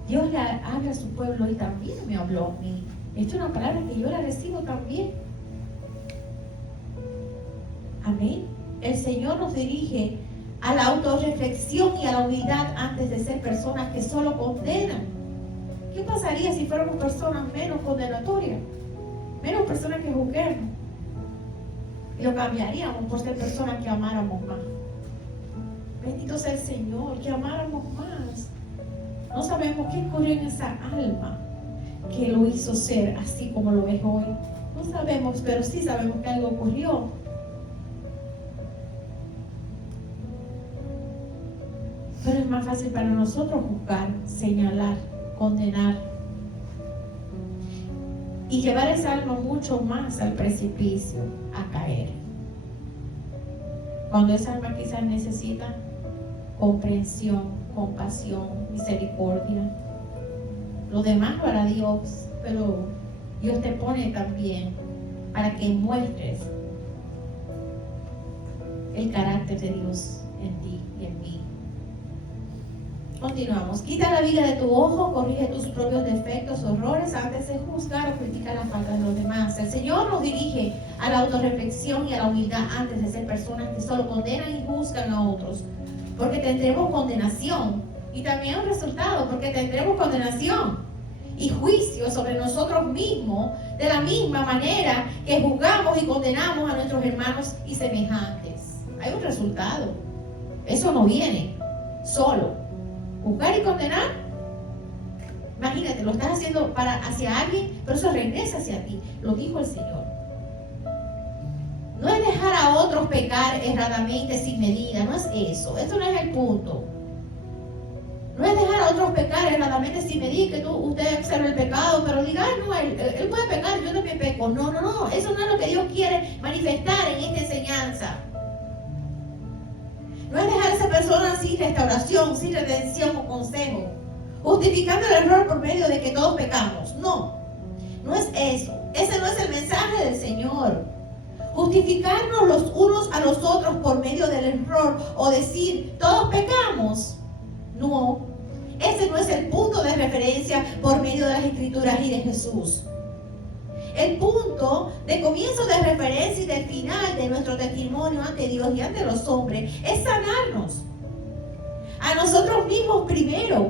Dios le habla a su pueblo y también me habló a mí. Esta es una palabra que yo la recibo también. Amén. El Señor nos dirige a la autorreflexión y a la humildad antes de ser personas que solo condenan. ¿Qué pasaría si fuéramos personas menos condenatorias? Menos personas que juzguemos. Y lo cambiaríamos por ser personas que amáramos más. Bendito sea el Señor, que amáramos más. No sabemos qué ocurrió en esa alma que lo hizo ser así como lo ves hoy. No sabemos, pero sí sabemos que algo ocurrió. Pero es más fácil para nosotros juzgar, señalar, condenar y llevar esa alma mucho más al precipicio, a caer. Cuando esa alma quizás necesita comprensión, compasión, misericordia. Lo demás para Dios, pero Dios te pone también para que muestres el carácter de Dios en ti y en mí. Continuamos. Quita la viga de tu ojo, corrige tus propios defectos o errores antes de juzgar o criticar las faltas de los demás. El Señor nos dirige a la autorreflexión y a la humildad antes de ser personas que solo condenan y juzgan a otros. Porque tendremos condenación y también un resultado, porque tendremos condenación y juicio sobre nosotros mismos de la misma manera que juzgamos y condenamos a nuestros hermanos y semejantes. Hay un resultado. Eso no viene solo. Juzgar y condenar, imagínate, lo estás haciendo hacia alguien, pero eso regresa hacia ti. Lo dijo el Señor. No es dejar a otros pecar erradamente sin medida, no es eso. Eso no es el punto. No es dejar a otros pecar erradamente sin medida, que usted observe el pecado, pero diga, no, él puede pecar, yo también peco. No, eso no es lo que Dios quiere manifestar en esta enseñanza. No es dejar a esa persona sin restauración, sin redención o consejo. justificando el error por medio de que todos pecamos. No, no es eso. Ese no es el mensaje del Señor. Justificarnos los unos a los otros por medio del error o decir todos pecamos. No, ese no es el punto de referencia por medio de las Escrituras y de Jesús. El punto de comienzo de referencia y del final de nuestro testimonio ante Dios y ante los hombres es sanarnos a nosotros mismos primero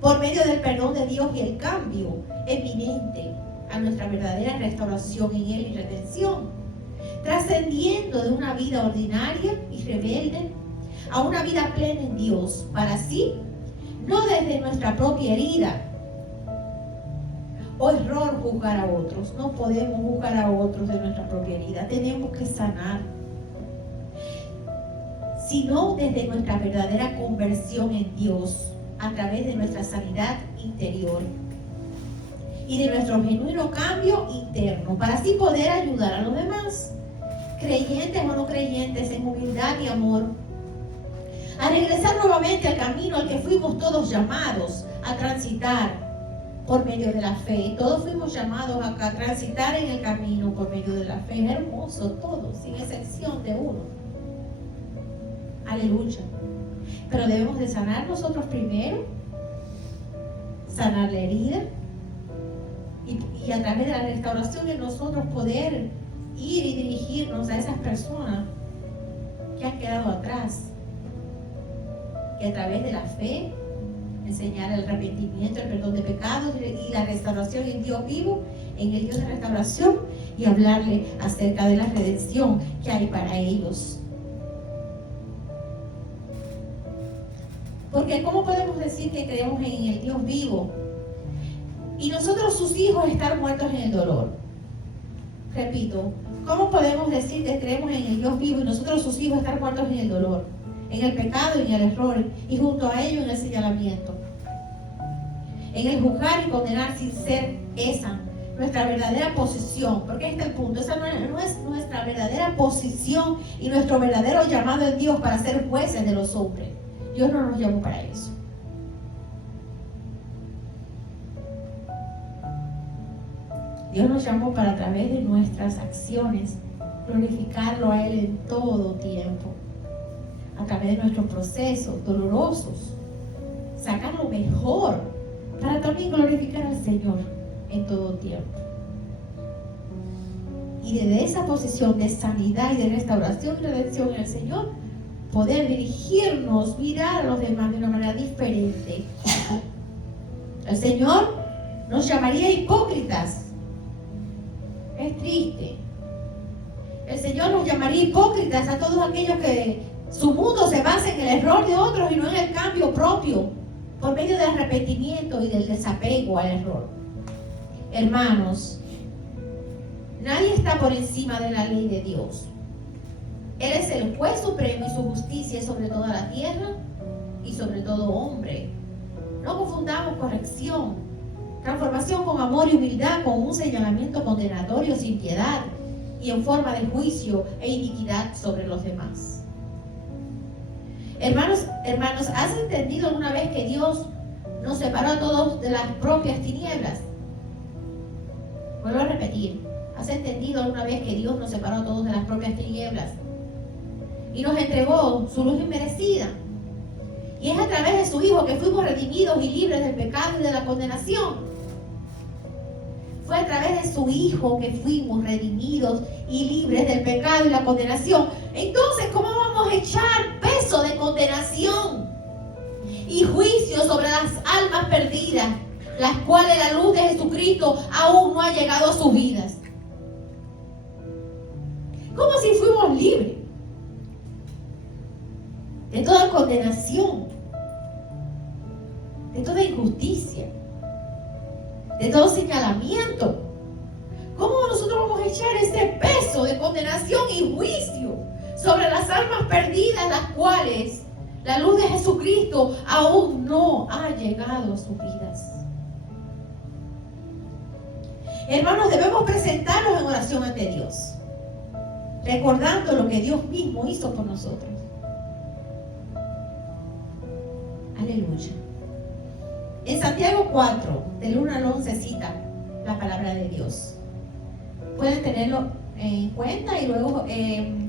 por medio del perdón de Dios y el cambio eminente a nuestra verdadera restauración en Él y redención, trascendiendo de una vida ordinaria y rebelde a una vida plena en Dios, para así, no desde nuestra propia herida o error, juzgar a otros. No podemos juzgar a otros de nuestra propia herida, tenemos que sanar, sino desde nuestra verdadera conversión en Dios, a través de nuestra sanidad interior y de nuestro genuino cambio interno, para así poder ayudar a los demás, creyentes o no creyentes, en humildad y amor, a regresar nuevamente al camino al que fuimos todos llamados a transitar por medio de la fe. Todos fuimos llamados a transitar en el camino por medio de la fe. Es hermoso, todos, sin excepción de uno. Aleluya. Pero debemos de sanar nosotros primero, sanar la herida, y a través de la restauración de nosotros poder ir y dirigirnos a esas personas que han quedado atrás, que a través de la fe enseñar el arrepentimiento, el perdón de pecados y la restauración en Dios vivo, en el Dios de restauración, y hablarle acerca de la redención que hay para ellos. Porque ¿cómo podemos decir que creemos en el Dios vivo y nosotros, sus hijos, estar muertos en el dolor? Repito, ¿cómo podemos decir que creemos en el Dios vivo y nosotros, sus hijos, estar muertos en el dolor, en el pecado y en el error, y junto a ello en el señalamiento, en el juzgar y condenar sin ser esa nuestra verdadera posición? Porque este es el punto, esa no es nuestra verdadera posición y nuestro verdadero llamado en Dios para ser jueces de los hombres. Dios no nos llamó para eso. Dios nos llamó para, a través de nuestras acciones, glorificarlo a Él en todo tiempo, a través de nuestros procesos dolorosos, sacar lo mejor para también glorificar al Señor en todo tiempo. Y desde esa posición de sanidad y de restauración y redención en el Señor, poder dirigirnos, mirar a los demás de una manera diferente. El Señor nos llamaría hipócritas. Es triste. El Señor nos llamaría hipócritas a todos aquellos que su mundo se basa en el error de otros y no en el cambio propio, por medio del arrepentimiento y del desapego al error. Hermanos, nadie está por encima de la ley de Dios. Él es el juez supremo y su justicia es sobre toda la tierra y sobre todo hombre. No confundamos corrección, transformación con amor y humildad con un señalamiento condenatorio sin piedad y en forma de juicio e iniquidad sobre los demás. Hermanos, ¿has entendido alguna vez que Dios nos separó a todos de las propias tinieblas? Vuelvo a repetir, ¿has entendido alguna vez que Dios nos separó a todos de las propias tinieblas y nos entregó su luz inmerecida? Y es a través de su Hijo que fuimos redimidos y libres del pecado y de la condenación. Fue a través de su Hijo que fuimos redimidos y libres del pecado y la condenación. Entonces, ¿cómo vamos a echar peso de condenación y juicio sobre las almas perdidas, las cuales la luz de Jesucristo aún no ha llegado a sus vidas? Como si fuimos libres de toda condenación, de toda injusticia, de todo señalamiento. ¿Cómo nosotros vamos a echar ese peso de condenación y juicio sobre las almas perdidas, las cuales la luz de Jesucristo aún no ha llegado a sus vidas? Hermanos, debemos presentarnos en oración ante Dios, recordando lo que Dios mismo hizo por nosotros. Aleluya. En Santiago 4, del 1 al 11, cita la palabra de Dios. Pueden tenerlo en cuenta y luego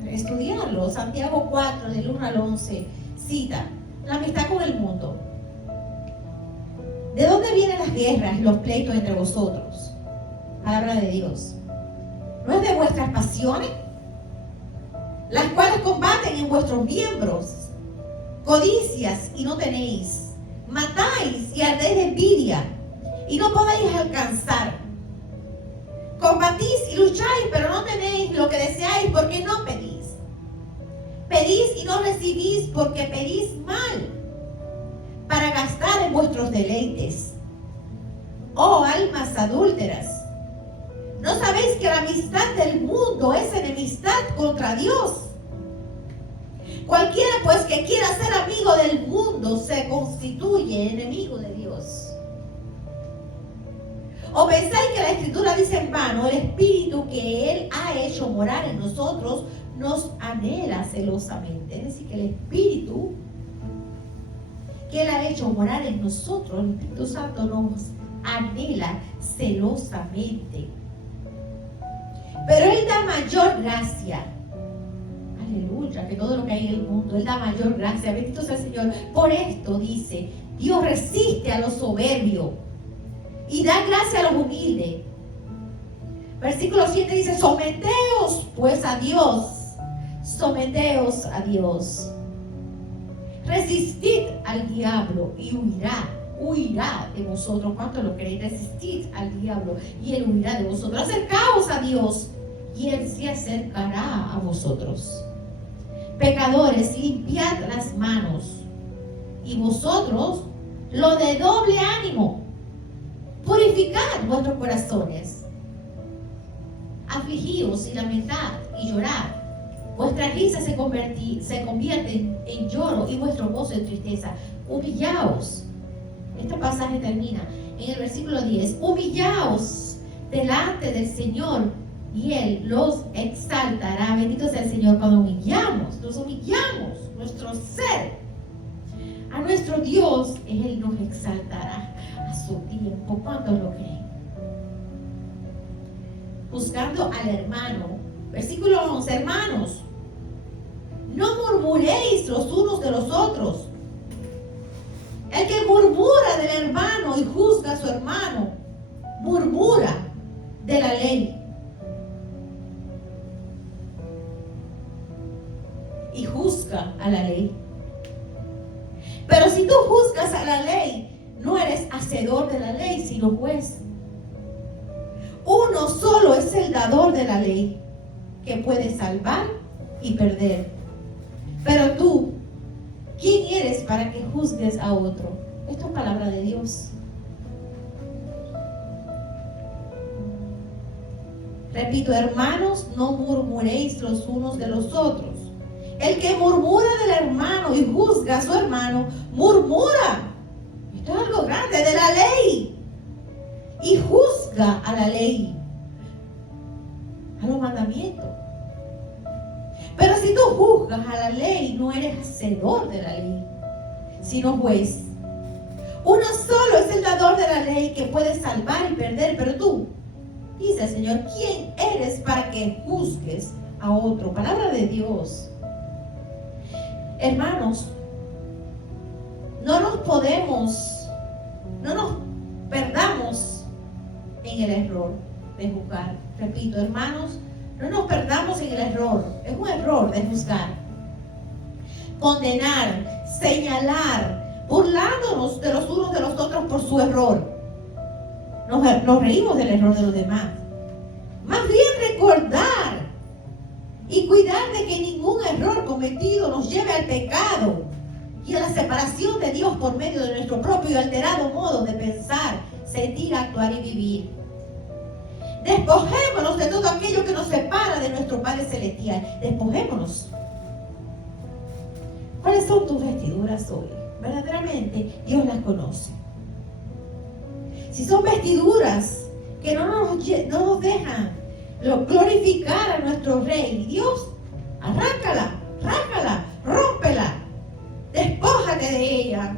estudiarlo. Santiago 4, del 1 al 11, cita la amistad con el mundo. ¿De dónde vienen las guerras y los pleitos entre vosotros? Palabra de Dios. ¿No es de vuestras pasiones, las cuales combaten en vuestros miembros? Codicias y no tenéis, matáis y ardéis de envidia y no podéis alcanzar. Combatís y lucháis, pero no tenéis lo que deseáis porque no pedís. Pedís y no recibís porque pedís mal, para gastar en vuestros deleites. Oh almas adúlteras, ¿no sabéis que la amistad del mundo es enemistad contra Dios? Cualquiera pues que quiera ser amigo del mundo se constituye enemigo de Dios. ¿O pensáis que la Escritura dice en vano, el Espíritu que Él ha hecho morar en nosotros nos anhela celosamente? Es decir, que el Espíritu que Él ha hecho morar en nosotros, el Espíritu Santo nos anhela celosamente. Pero Él da mayor gracia. Aleluya, que todo lo que hay en el mundo, Él da mayor gracia. Bendito sea el Señor. Por esto dice, Dios resiste a los soberbios y da gracia a los humildes. Versículo 7 dice, someteos pues a Dios. Someteos a Dios. Resistid al diablo y huirá de vosotros. ¿Cuánto lo queréis? Resistid al diablo y él huirá de vosotros. Acercaos a Dios y Él se acercará a vosotros. Pecadores, limpiad las manos. Y vosotros, lo de doble ánimo, purificad vuestros corazones. Afligíos y lamentad y llorad. Vuestra risa se convierte en lloro y vuestro gozo en tristeza. Humillaos. Este pasaje termina en el versículo 10. Humillaos delante del Señor y Él los exaltará. Bendito sea el Señor. Cuando nos humillamos, nuestro ser, a nuestro Dios, Él nos exaltará a su tiempo. ¿Cuántos lo creen? Buscando al hermano. Versículo 11. Hermanos, no murmuréis los unos de los otros. El que murmura del hermano y juzga a su hermano, murmura de la ley. Y juzga a la ley. Pero si tú juzgas a la ley, no eres hacedor de la ley, sino juez. Uno solo es el dador de la ley, que puede salvar y perder. Pero tú, ¿quién eres para que juzgues a otro? Esto es palabra de Dios. Repito, hermanos, no murmuréis los unos de los otros. El que murmura del hermano y juzga a su hermano, murmura. Esto es algo grande, de la ley. Y juzga a la ley, a los mandamientos. Pero si tú juzgas a la ley, no eres hacedor de la ley, sino juez. Uno solo es el dador de la ley, que puede salvar y perder. Pero tú, dice el Señor, ¿quién eres para que juzgues a otro? Palabra de Dios. Hermanos, no nos perdamos en el error de juzgar. Repito, hermanos, no nos perdamos en el error. Es un error de juzgar, condenar, señalar, burlándonos de los unos de los otros por su error. Nos reímos del error de los demás. Más bien recordar y cuidar de que ningún error cometido nos lleve al pecado y a la separación de Dios por medio de nuestro propio y alterado modo de pensar, sentir, actuar y vivir. Despojémonos de todo aquello que nos separa de nuestro Padre Celestial. Despojémonos. ¿Cuáles son tus vestiduras hoy? Verdaderamente Dios las conoce. Si son vestiduras que no nos dejan glorificar a nuestro Rey, Dios, arráncala, rómpela, despójate de ella.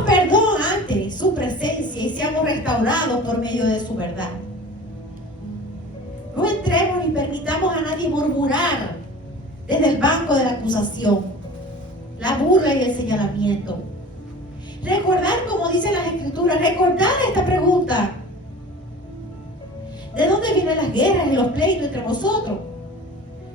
Pidamos perdón ante su presencia y seamos restaurados por medio de su verdad. No entremos ni permitamos a nadie murmurar desde el banco de la acusación, la burla y el señalamiento. Recordar, como dicen las Escrituras, recordar esta pregunta: ¿de dónde vienen las guerras y los pleitos entre vosotros?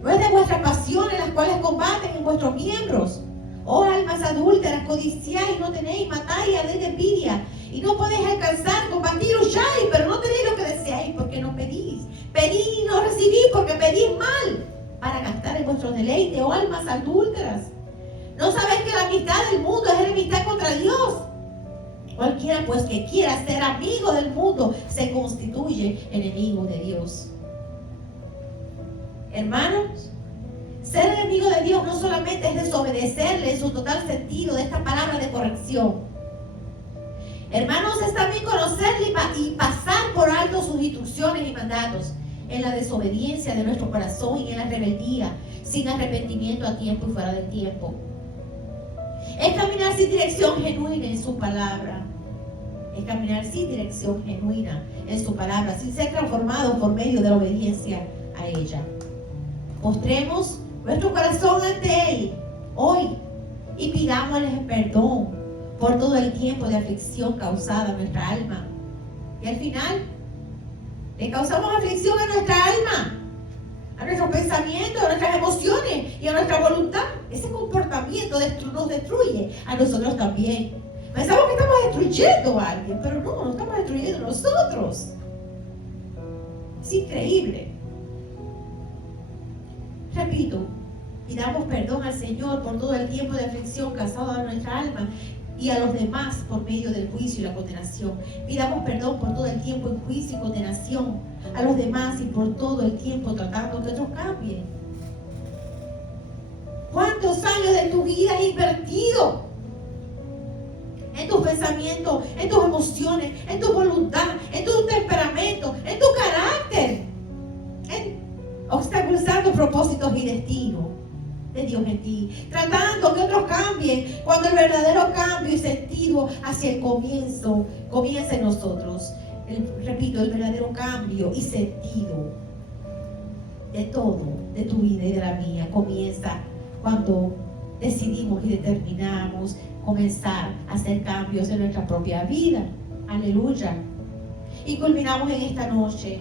¿No es de vuestras pasiones las cuales combaten en vuestros miembros? Oh almas adúlteras, codiciáis, no tenéis, matáis, ardéis de envidia, y no podéis alcanzar, combatir, lucháis, pero no tenéis lo que deseáis, porque no pedís. Pedís y no recibís, porque pedís mal, para gastar en vuestros deleites, oh almas adúlteras. ¿No sabéis que la amistad del mundo es enemistad contra Dios? Cualquiera pues que quiera ser amigo del mundo se constituye enemigo de Dios. Hermanos, ser enemigo de Dios no solamente es desobedecerle en su total sentido de esta palabra de corrección. Hermanos, es también conocerle y pasar por alto sus instrucciones y mandatos en la desobediencia de nuestro corazón y en la rebeldía, sin arrepentimiento a tiempo y fuera del tiempo. Es caminar sin dirección genuina en su palabra. Es caminar sin dirección genuina en su palabra, sin ser transformados por medio de la obediencia a ella. Mostremos nuestro corazón ante Él hoy y pidámosle perdón por todo el tiempo de aflicción causada a nuestra alma. Y al final, le causamos aflicción a nuestra alma, a nuestros pensamientos, a nuestras emociones y a nuestra voluntad. Ese comportamiento nos destruye a nosotros también. Pensamos que estamos destruyendo a alguien, pero no estamos destruyendo a nosotros. Es increíble. Repito, pidamos perdón al Señor por todo el tiempo de aflicción causado a nuestra alma y a los demás por medio del juicio y la condenación. Pidamos perdón por todo el tiempo en juicio y condenación a los demás y por todo el tiempo tratando que otros cambien. ¿Cuántos años de tu vida has invertido en tus pensamientos, en tus emociones, en tu voluntad, en tu temperamento, en tu carácter, en obstaculizando propósitos y destinos de Dios en ti, tratando que otros cambien cuando el verdadero cambio y sentido hacia el comienzo comienza en nosotros? Repito, el verdadero cambio y sentido de todo, de tu vida y de la mía, comienza cuando decidimos y determinamos comenzar a hacer cambios en nuestra propia vida. Aleluya. Y culminamos en esta noche.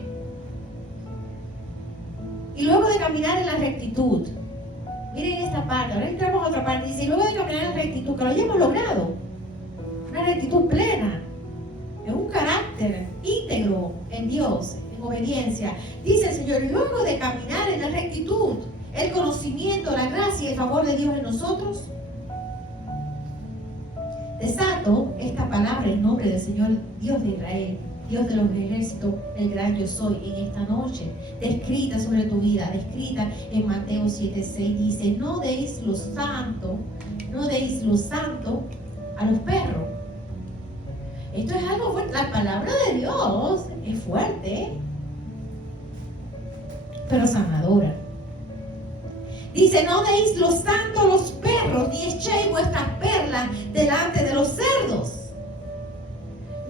Y luego de caminar en la rectitud, miren esta parte, ahora entramos a otra parte, dice, y luego de caminar en la rectitud, que lo hayamos logrado, una rectitud plena, en un carácter íntegro en Dios, en obediencia, dice el Señor, y luego de caminar en la rectitud, el conocimiento, la gracia y el favor de Dios en nosotros, desato esta palabra en nombre del Señor Dios de Israel, Dios de los ejércitos, el gran yo soy, en esta noche, descrita sobre tu vida, descrita en Mateo 7:6, dice, no deis lo santo a los perros. Esto es algo fuerte, la palabra de Dios es fuerte, pero sanadora. Dice, no deis lo santo a los perros, ni echéis vuestras perlas delante de los cerdos.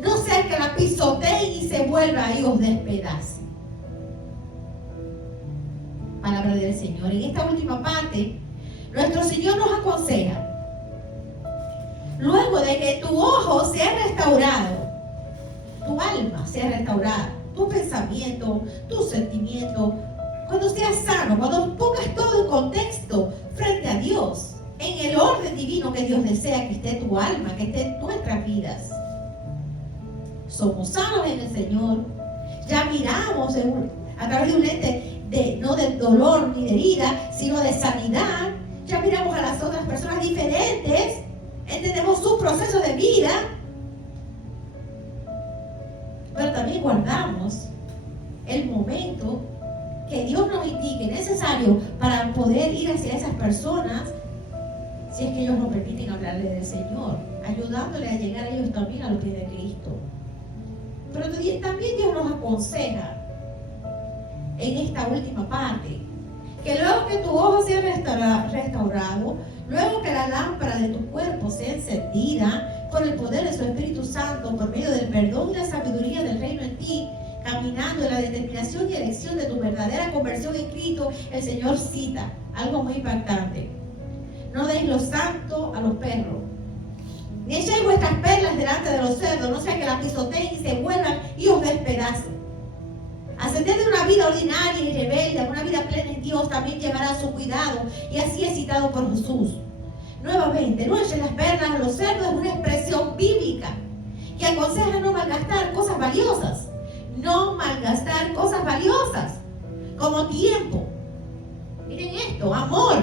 No sea que la pisoteen y se vuelva y os despedace. Palabra del Señor. En esta última parte, nuestro Señor nos aconseja, luego de que tu ojo sea restaurado, tu alma sea restaurada, tu pensamiento, tu sentimiento, cuando seas sano, cuando pongas todo en contexto frente a Dios, en el orden divino que Dios desea que esté tu alma, que esté en nuestras vidas. Somos sanos en el Señor. Ya miramos a través de un lente no de dolor ni de herida, sino de sanidad. Ya miramos a las otras personas diferentes. Entendemos su proceso de vida. Pero también guardamos el momento que Dios nos indique necesario para poder ir hacia esas personas, si es que ellos nos permiten hablarle del Señor, ayudándole a llegar a ellos también a los pies de Cristo. Pero también Dios nos aconseja en esta última parte que luego que tu ojo sea restaurado, luego que la lámpara de tu cuerpo sea encendida, por el poder de su Espíritu Santo, por medio del perdón y la sabiduría del reino en ti, caminando en la determinación y elección de tu verdadera conversión en Cristo, el Señor cita algo muy impactante. No deis lo santo a los perros, ni echéis vuestras perlas delante de los cerdos, no sea que las pisoteen y se vuelvan y os despedacen. Ascender de una vida ordinaria y rebelde a una vida plena en Dios también llevará su cuidado, y así es citado por Jesús. Nuevamente, no echen las perlas a los cerdos es una expresión bíblica que aconseja no malgastar cosas valiosas. No malgastar cosas valiosas como tiempo. Miren esto, amor,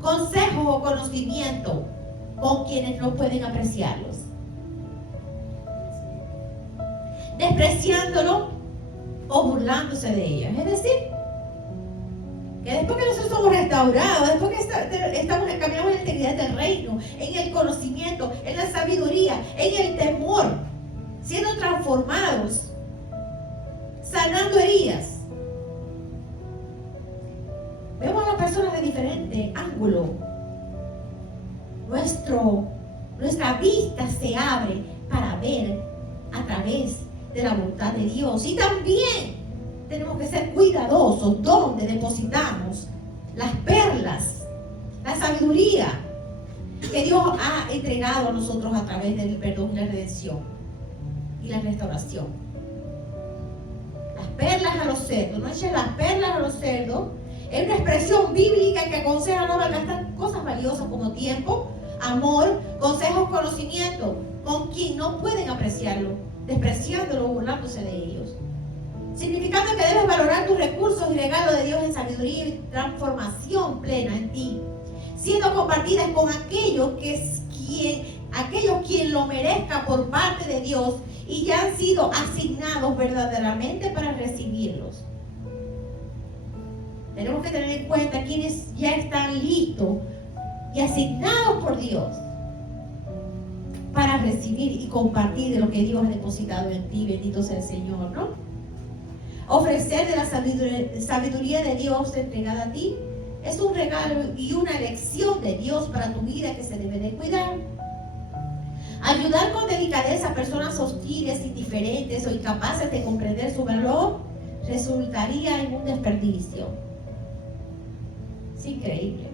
consejos o conocimiento con quienes no pueden apreciarlos. Despreciándolo o burlándose de ellas. Es decir, que después que nosotros somos restaurados, después que estamos caminando en la integridad del reino, en el conocimiento, en la sabiduría, en el temor, siendo transformados, sanando heridas, vemos a las personas de diferente ángulo. Nuestra vista se abre para ver a través de la voluntad de Dios. Y también tenemos que ser cuidadosos donde depositamos las perlas, la sabiduría que Dios ha entregado a nosotros a través del perdón y la redención y la restauración. Las perlas a los cerdos, no echen las perlas a los cerdos, es una expresión bíblica que aconseja no malgastar cosas valiosas como tiempo, amor, consejos, conocimiento, con quien no pueden apreciarlo, despreciándolo o burlándose de ellos. Significando que debes valorar tus recursos y regalos de Dios en sabiduría y transformación plena en ti, siendo compartidas con aquellos quien lo merezca por parte de Dios y ya han sido asignados verdaderamente para recibirlos. Tenemos que tener en cuenta quienes ya están listos y asignados por Dios para recibir y compartir de lo que Dios ha depositado en ti. Bendito sea el Señor, ¿no? Ofrecer de la sabiduría de Dios entregada a ti es un regalo y una elección de Dios para tu vida que se debe de cuidar. Ayudar con delicadeza a personas hostiles, indiferentes o incapaces de comprender su valor resultaría en un desperdicio. Es increíble.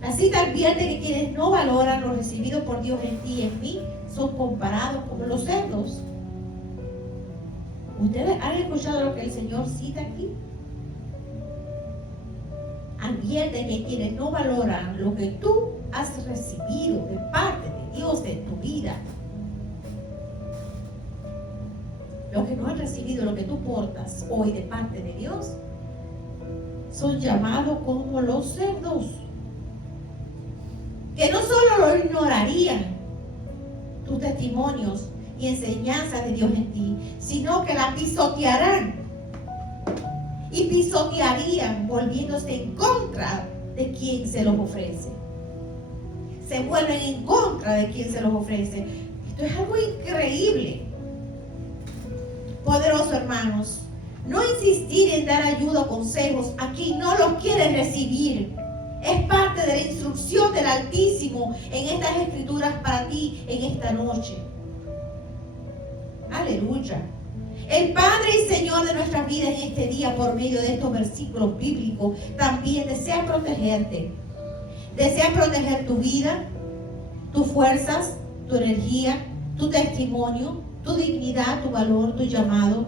La cita advierte que quienes no valoran lo recibido por Dios en ti y en mí son comparados con los cerdos. ¿Ustedes han escuchado lo que el Señor cita aquí? Advierte que quienes no valoran lo que tú has recibido de parte de Dios en tu vida, los que no han recibido lo que tú portas hoy de parte de Dios, son llamados como los cerdos, que no solo lo ignorarían tus testimonios y enseñanzas de Dios en ti, sino que la pisotearán y pisotearían volviéndose en contra de quien se los ofrece. Se vuelven en contra de quien se los ofrece. Esto es algo increíble. Poderoso, hermanos, no insistir en dar ayuda o consejos a quien no los quiere recibir. Es parte de la instrucción del Altísimo en estas escrituras para ti en esta noche. Aleluya. El Padre y Señor de nuestras vidas en este día, por medio de estos versículos bíblicos, también desea protegerte. Desea proteger tu vida, tus fuerzas, tu energía, tu testimonio, tu dignidad, tu valor, tu llamado,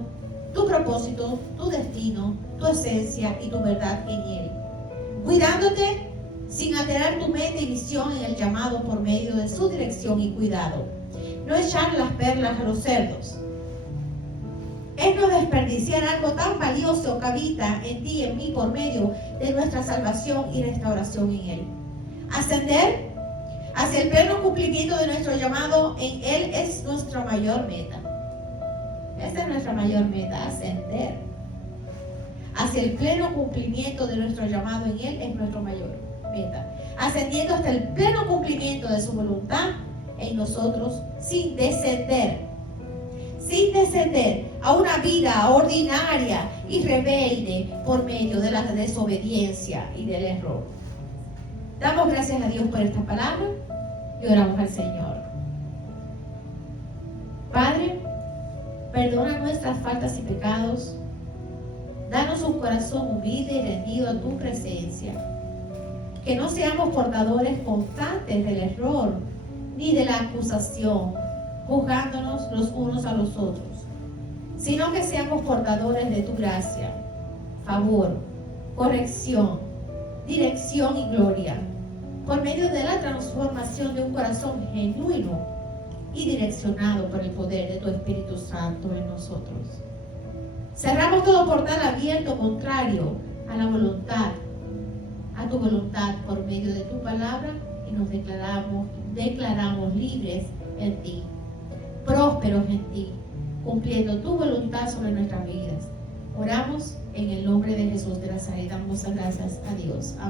tu propósito, tu destino, tu esencia y tu verdad en Él. Cuidándote sin alterar tu mente y visión en el llamado por medio de su dirección y cuidado. No echar las perlas a los cerdos. Es no desperdiciar algo tan valioso que habita en ti y en mí por medio de nuestra salvación y restauración en Él. Ascender hacia el pleno cumplimiento de nuestro llamado en Él es nuestra mayor meta. Esa es nuestra mayor meta, ascender hacia el pleno cumplimiento de nuestro llamado en Él es nuestra mayor meta. Ascendiendo hasta el pleno cumplimiento de su voluntad en nosotros sin descender a una vida ordinaria y rebelde por medio de la desobediencia y del error. Damos gracias a Dios por esta palabra y oramos al Señor. Padre, perdona nuestras faltas y pecados. Danos un corazón humilde y rendido a tu presencia. Que no seamos portadores constantes del error ni de la acusación, juzgándonos los unos a los otros, sino que seamos portadores de tu gracia, favor, corrección, dirección y gloria, por medio de la transformación de un corazón genuino y direccionado por el poder de tu Espíritu Santo en nosotros. Cerramos todo portal abierto contrario a la voluntad, a tu voluntad por medio de tu palabra, y nos declaramos libres en ti, prósperos en ti, cumpliendo tu voluntad sobre nuestras vidas. Oramos en el nombre de Jesús de Nazaret. Damos gracias a Dios. Amén.